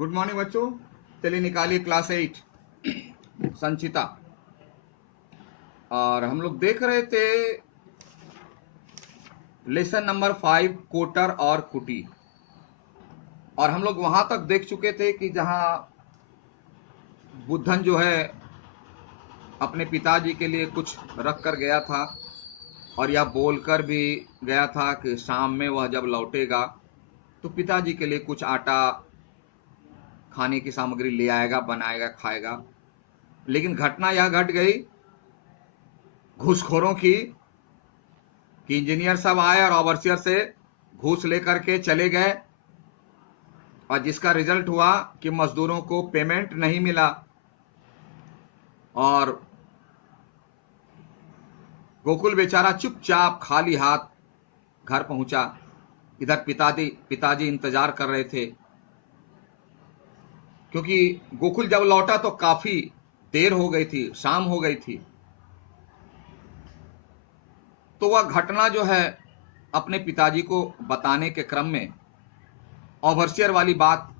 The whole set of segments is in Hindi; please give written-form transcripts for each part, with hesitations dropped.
गुड मॉर्निंग बच्चों। चलिए निकालिए क्लास 8 संचिता। और हम लोग देख रहे थे लेसन नंबर 5 कोटर और कुटी। और हम लोग वहां तक देख चुके थे कि जहां बुद्धन जो है अपने पिताजी के लिए कुछ रख कर गया था और यह बोलकर भी गया था कि शाम में वह जब लौटेगा तो पिताजी के लिए कुछ आटा खाने की सामग्री ले आएगा, बनाएगा, खाएगा। लेकिन घटना यह घट गई घूसखोरों की कि इंजीनियर सब आए और ओवरसियर से घूस लेकर के चले गए और जिसका रिजल्ट हुआ कि मजदूरों को पेमेंट नहीं मिला और गोकुल बेचारा चुपचाप खाली हाथ घर पहुंचा। इधर पिताजी इंतजार कर रहे थे क्योंकि गोकुल जब लौटा तो काफी देर हो गई थी, शाम हो गई थी। तो वह घटना जो है अपने पिताजी को बताने के क्रम में ओवरसियर वाली बात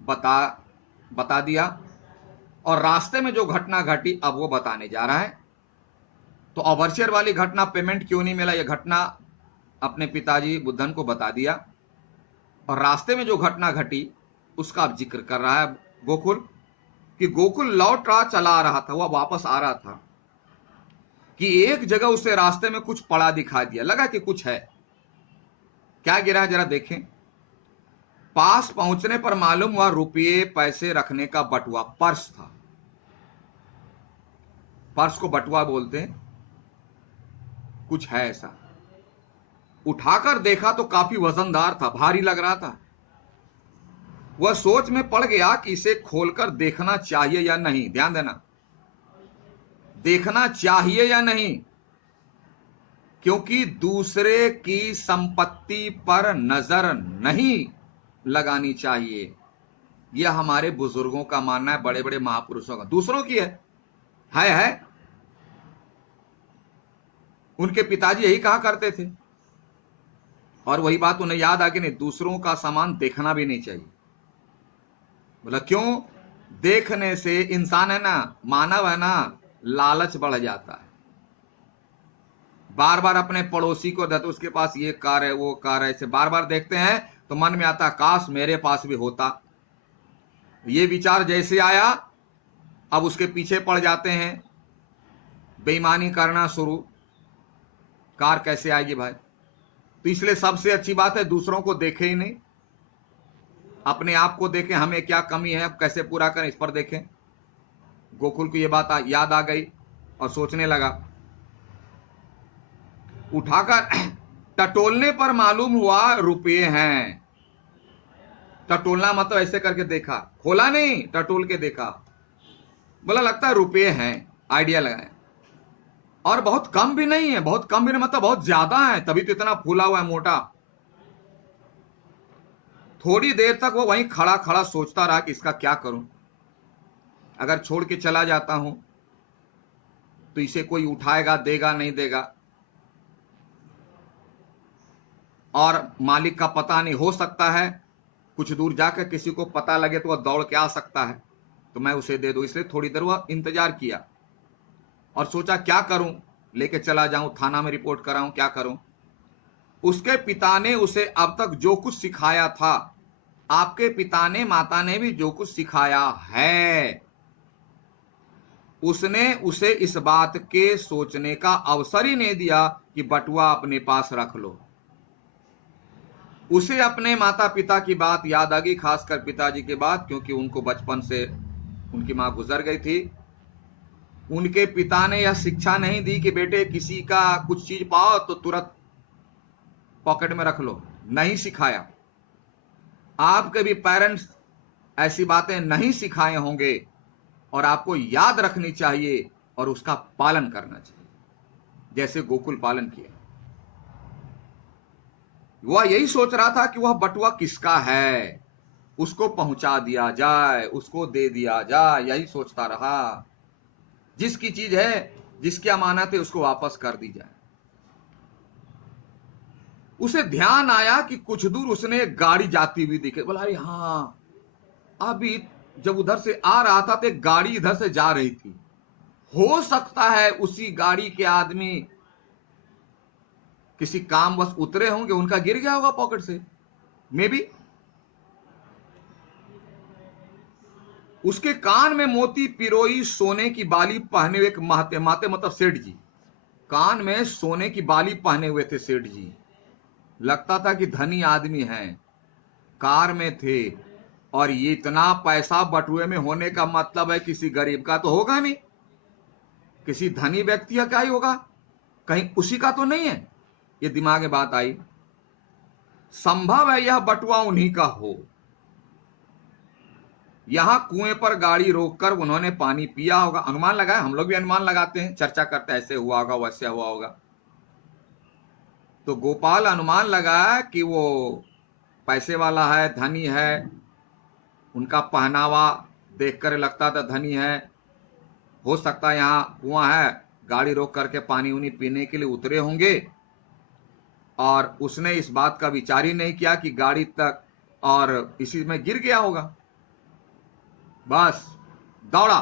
बता दिया और रास्ते में जो घटना घटी अब वो बताने जा रहा है। तो ओवरसियर वाली घटना, पेमेंट क्यों नहीं मिला, यह घटना अपने पिताजी बुद्धन को बता दिया और रास्ते में जो घटना घटी उसका अब जिक्र कर रहा है गोकुल कि गोकुल लौट रहा, चला आ रहा था, वह वापस आ रहा था कि एक जगह उसे रास्ते में कुछ पड़ा दिखा दिया, लगा कि कुछ है। क्या गिरा जरा देखें। पास पहुंचने पर मालूम हुआ रुपये पैसे रखने का बटुआ, पर्स था। पर्स को बटुआ बोलते हैं, कुछ है ऐसा। उठाकर देखा तो काफी वजनदार था, भारी लग रहा था। वह सोच में पड़ गया कि इसे खोलकर देखना चाहिए या नहीं। ध्यान देना, देखना चाहिए या नहीं, क्योंकि दूसरे की संपत्ति पर नजर नहीं लगानी चाहिए। यह हमारे बुजुर्गों का मानना है, बड़े बड़े महापुरुषों का। दूसरों की है। उनके पिताजी यही कहा करते थे और वही बात उन्हें याद आ गई, नहीं दूसरों का सामान देखना भी नहीं चाहिए। बोला क्यों? देखने से इंसान है ना, मानव है ना, लालच बढ़ जाता है। बार बार अपने पड़ोसी को देते, उसके पास ये कार है, वो कार है, ऐसे बार बार देखते हैं तो मन में आता काश मेरे पास भी होता। ये विचार जैसे आया अब उसके पीछे पड़ जाते हैं, बेईमानी करना शुरू। कार कैसे आएगी भाई? तो इसलिए सबसे अच्छी बात है दूसरों को देखे ही नहीं, अपने आप को देखें, हमें क्या कमी है, अब कैसे पूरा करें, इस पर देखें। गोकुल को यह बात याद आ गई और सोचने लगा। उठाकर टटोलने पर मालूम हुआ रुपये हैं। टटोलना मतलब ऐसे करके देखा, खोला नहीं, टटोल के देखा। बोला लगता है रुपये हैं। आइडिया लगाया और बहुत कम भी नहीं है, बहुत कम भी नहीं मतलब बहुत ज्यादा है, तभी तो इतना फूला हुआ है, मोटा। थोड़ी देर तक वो वहीं खड़ा खड़ा सोचता रहा कि इसका क्या करूं। अगर छोड़ के चला जाता हूं तो इसे कोई उठाएगा, देगा नहीं देगा, और मालिक का पता नहीं, हो सकता है कुछ दूर जाकर किसी को पता लगे तो वह दौड़ के आ सकता है, तो मैं उसे दे दूं। इसलिए थोड़ी देर वह इंतजार किया और सोचा क्या करूं, लेके चला जाऊं, थाना में रिपोर्ट कराऊं, क्या करूं। उसके पिता ने उसे अब तक जो कुछ सिखाया था, आपके पिता ने, माता ने भी जो कुछ सिखाया है, उसने उसे इस बात के सोचने का अवसर ही नहीं दिया कि बटुआ अपने पास रख लो। उसे अपने माता पिता की बात याद आ गई, खासकर पिताजी की बात, क्योंकि उनको बचपन से उनकी मां गुजर गई थी। उनके पिता ने यह शिक्षा नहीं दी कि बेटे किसी का कुछ चीज पाओ तो तुरंत पॉकेट में रख लो, नहीं सिखाया। आपके भी पेरेंट्स ऐसी बातें नहीं सिखाए होंगे और आपको याद रखनी चाहिए और उसका पालन करना चाहिए, जैसे गोकुल पालन किया। वह यही सोच रहा था कि वह बटुआ किसका है, उसको पहुंचा दिया जाए, उसको दे दिया जाए, यही सोचता रहा। जिसकी चीज है, जिसकी अमानत है, उसको वापस कर दी जाए। उसे ध्यान आया कि कुछ दूर उसने एक गाड़ी जाती हुई दिखे। बोला अरे हाँ, अभी जब उधर से आ रहा था तो एक गाड़ी इधर से जा रही थी, हो सकता है उसी गाड़ी के आदमी किसी कामवश उतरे होंगे, उनका गिर गया होगा पॉकेट से, मे बी। उसके कान में मोती पिरोई सोने की बाली पहने हुए एक माते माते मतलब सेठ जी, कान में सोने की बाली पहने हुए थे सेठ जी। लगता था कि धनी आदमी हैं, कार में थे। और ये इतना पैसा बटुए में होने का मतलब है किसी गरीब का तो होगा नहीं, किसी धनी व्यक्ति का ही होगा, कहीं उसी का तो नहीं है। ये दिमाग में बात आई। संभव है यह बटुआ उन्हीं का हो। यहां कुएं पर गाड़ी रोककर उन्होंने पानी पिया होगा। अनुमान लगाया, हम लोग भी अनुमान लगाते हैं, चर्चा करते हैं, ऐसे हुआ होगा वैसे हुआ होगा। तो गोपाल अनुमान लगाया कि वो पैसे वाला है, धनी है, उनका पहनावा देखकर लगता था धनी है। हो सकता है यहां कुआं है, गाड़ी रोक करके पानी उनी पीने के लिए उतरे होंगे, और उसने इस बात का विचार ही नहीं किया कि गाड़ी तक, और इसी में गिर गया होगा। बस दौड़ा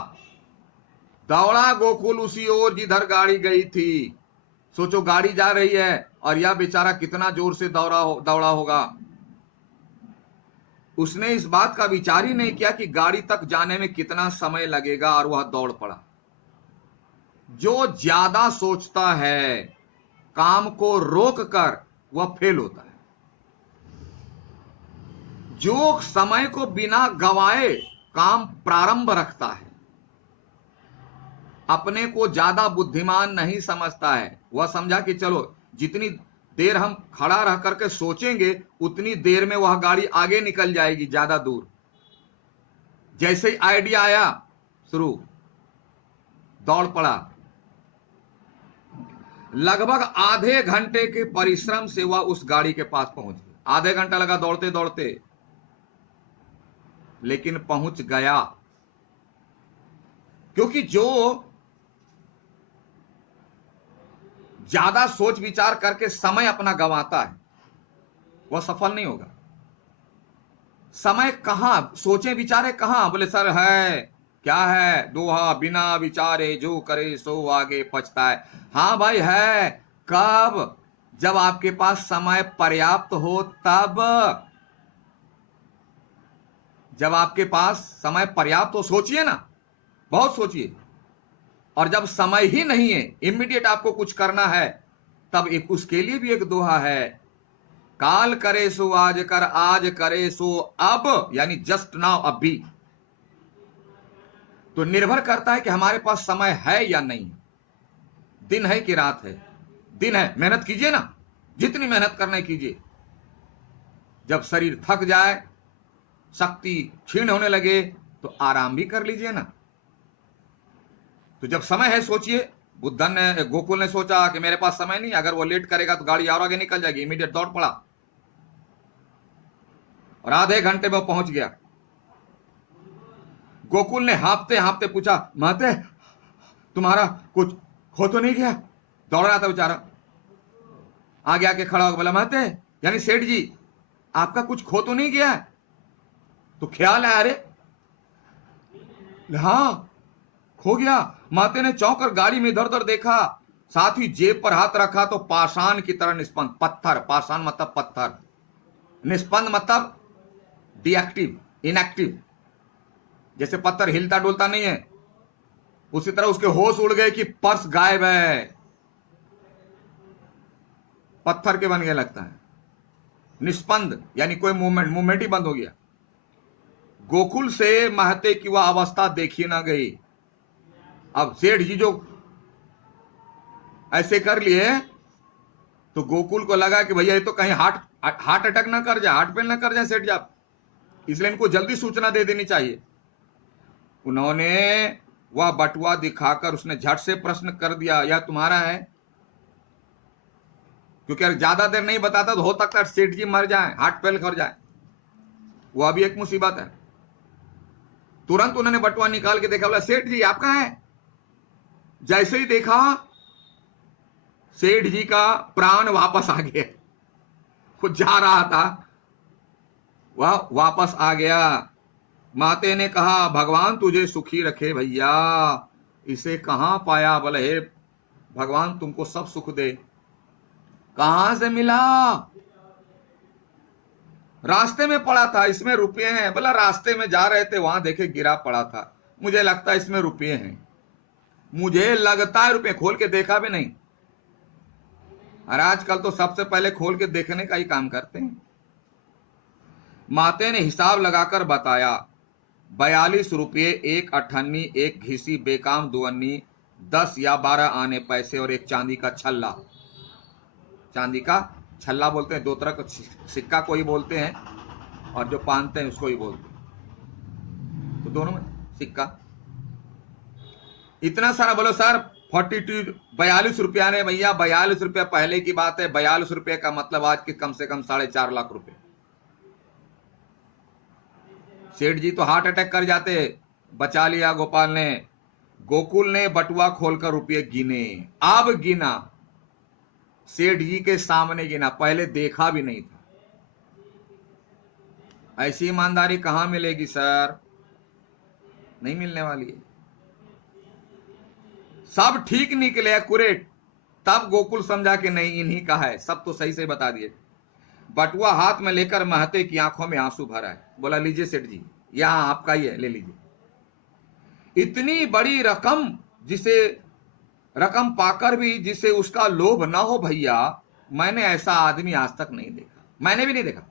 दौड़ा गोकुल उसी ओर जिधर गाड़ी गई थी। सोचो गाड़ी जा रही है और यह बेचारा कितना जोर से दौड़ा होगा। उसने इस बात का विचार ही नहीं किया कि गाड़ी तक जाने में कितना समय लगेगा, और वह दौड़ पड़ा। जो ज्यादा सोचता है काम को रोक कर वह फेल होता है। जो समय को बिना गवाए काम प्रारंभ रखता है, अपने को ज्यादा बुद्धिमान नहीं समझता है। वह समझा कि चलो जितनी देर हम खड़ा रह करके सोचेंगे उतनी देर में वह गाड़ी आगे निकल जाएगी ज्यादा दूर। जैसे ही आइडिया आया, शुरू, दौड़ पड़ा। लगभग आधे घंटे के परिश्रम से वह उस गाड़ी के पास पहुंच गया। आधे घंटा लगा दौड़ते दौड़ते, लेकिन पहुंच गया। क्योंकि जो ज्यादा सोच विचार करके समय अपना गंवाता है वह सफल नहीं होगा। समय कहां, सोचे विचारे कहां, बोले सर है क्या है, दोहा बिना विचारे जो करे सो आगे पछता है। हाँ भाई है, कब? जब आपके पास समय पर्याप्त हो तब। जब आपके पास समय पर्याप्त हो, सोचिए ना, बहुत सोचिए। और जब समय ही नहीं है, इमीडिएट आपको कुछ करना है, तब एक उसके लिए भी एक दोहा है, काल करे सो आज कर, आज करे सो अब, यानी जस्ट नाउ, अभी। तो निर्भर करता है कि हमारे पास समय है या नहीं, दिन है कि रात है। दिन है, मेहनत कीजिए ना, जितनी मेहनत करना कीजिए। जब शरीर थक जाए, शक्ति क्षीण होने लगे, तो आराम भी कर लीजिए ना। तो जब समय है सोचिए। बुद्धन ने, गोकुल ने सोचा कि मेरे पास समय नहीं, अगर वो लेट करेगा तो गाड़ी और आगे निकल जाएगी। इमीडिएट दौड़ पड़ा और आधे घंटे में पहुंच गया। गोकुल ने हाँफते हाँफते पूछा, महते तुम्हारा कुछ खो तो नहीं गया? दौड़ रहा था बेचारा, आगे आके खड़ा होकर बोला, महते यानी सेठ जी, आपका कुछ खो तो नहीं गया? तो ख्याल है, अरे हाँ खो गया। माते ने चौंक कर गाड़ी में इधर उधर देखा, साथ ही जेब पर हाथ रखा तो पाषाण की तरह निष्पन्द, पत्थर, पाषाण मतलब पत्थर, निष्पन्द मतलब डीएक्टिव, इनएक्टिव। जैसे पत्थर हिलता डुलता नहीं है, उसी तरह उसके होश उड़ गए कि पर्स गायब है, पत्थर के बन गए लगता है। निष्पन्द यानी कोई मूवमेंट ही बंद हो गया। गोकुल से महते की वह अवस्था देखी ना गई। अब सेठ जी जो ऐसे कर लिए, तो गोकुल को लगा कि भैया ये तो कहीं हार्ट अटैक ना कर जाए, हार्ट फेल ना कर जाए सेठ जी आप, इसलिए इनको जल्दी सूचना दे देनी चाहिए। उन्होंने वह बटुआ दिखाकर उसने झट से प्रश्न कर दिया, यह तुम्हारा है? क्योंकि अगर ज्यादा देर नहीं बताता तो हो सकता है सेठ जी मर जाए, हार्ट फेल कर जाए, वह भी एक मुसीबत है। तुरंत उन्होंने बटुआ निकाल के देखा, बोला सेठ जी आपका है? जैसे ही देखा, सेठ जी का प्राण वापस आ गया। वो जा रहा था, वह वापस आ गया। माते ने कहा, भगवान तुझे सुखी रखे भैया, इसे कहां पाया? बोले, हे भगवान तुमको सब सुख दे। कहां से मिला? रास्ते में पड़ा था, इसमें रुपये हैं। बोला, रास्ते में जा रहे थे, वहां देखे गिरा पड़ा था, मुझे लगता है इसमें रुपये हैं। मुझे लगता है रुपये, खोल के देखा भी नहीं। और आजकल तो सबसे पहले खोल के देखने का ही काम करते हैं। माते ने हिसाब लगाकर बताया, 42 रुपये, 1 अठन्नी, 1 घिसी, बेकाम 2 अन्नी, 10 या 12 आने पैसे और 1 चांदी का छल्ला। चांदी का छल्ला बोलते हैं, 2 तरह का सिक्का कोई बोलते हैं, और जो पहनते हैं उसको ही बोलते हैं, तो दोनों में सिक्का। इतना सारा। बोलो सर 42, 42 रुपया ने भैया, 42 रुपया पहले की बात है। 42 रुपये का मतलब आज के कम से कम 4.5 लाख रुपए। सेठ जी तो हार्ट अटैक कर जाते। बचा लिया गोपाल ने। गोकुल ने बटुआ खोलकर रुपये गिने। अब गिना, सेठ जी के सामने गिना, पहले देखा भी नहीं था। ऐसी ईमानदारी कहां मिलेगी सर? नहीं मिलने वाली है। सब ठीक निकले, एक्यूरेट। तब गोकुल समझा कि नहीं, इन्हीं का है, सब तो सही से बता दिए। बटुआ हाथ में लेकर महते की आंखों में आंसू भरा है। बोला, लीजिए सेठ जी, यहां आपका ही है, ले लीजिए। इतनी बड़ी रकम, जिसे रकम पाकर भी जिसे उसका लोभ ना हो भैया, मैंने ऐसा आदमी आज तक नहीं देखा। मैंने भी नहीं देखा।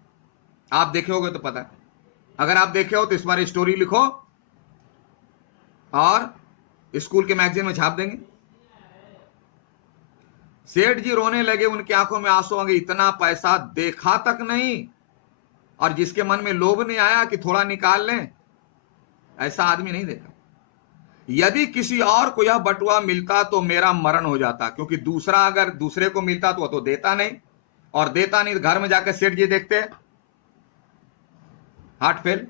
आप देखे होगे तो पता है। अगर आप देखे हो तो इस बार स्टोरी लिखो और स्कूल के मैगजीन में छाप देंगे। सेठ जी रोने लगे, उनकी आंखों में आंसू आ गए। इतना पैसा देखा तक नहीं, और जिसके मन में लोभ नहीं आया कि थोड़ा निकाल लें, ऐसा आदमी नहीं देखा। यदि किसी और को यह बटुआ मिलता तो मेरा मरण हो जाता, क्योंकि दूसरा अगर दूसरे को मिलता तो वह तो देता नहीं, और देता नहीं तो घर में जाकर सेठ जी देखते हार्ट फेल।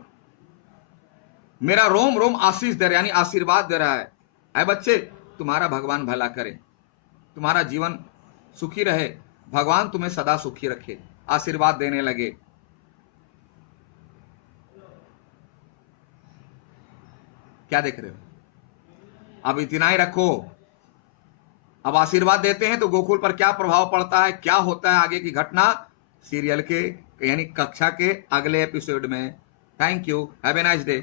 मेरा रोम रोम आशीष दे रहा, यानी आशीर्वाद दे रहा है, ऐ बच्चे तुम्हारा भगवान भला करे, तुम्हारा जीवन सुखी रहे, भगवान तुम्हें सदा सुखी रखे। आशीर्वाद देने लगे। क्या देख रहे हो? अब इतना ही रखो। अब आशीर्वाद देते हैं तो गोकुल पर क्या प्रभाव पड़ता है, क्या होता है आगे की घटना, सीरियल के यानी कक्षा के अगले एपिसोड में। Thank you, have a nice day.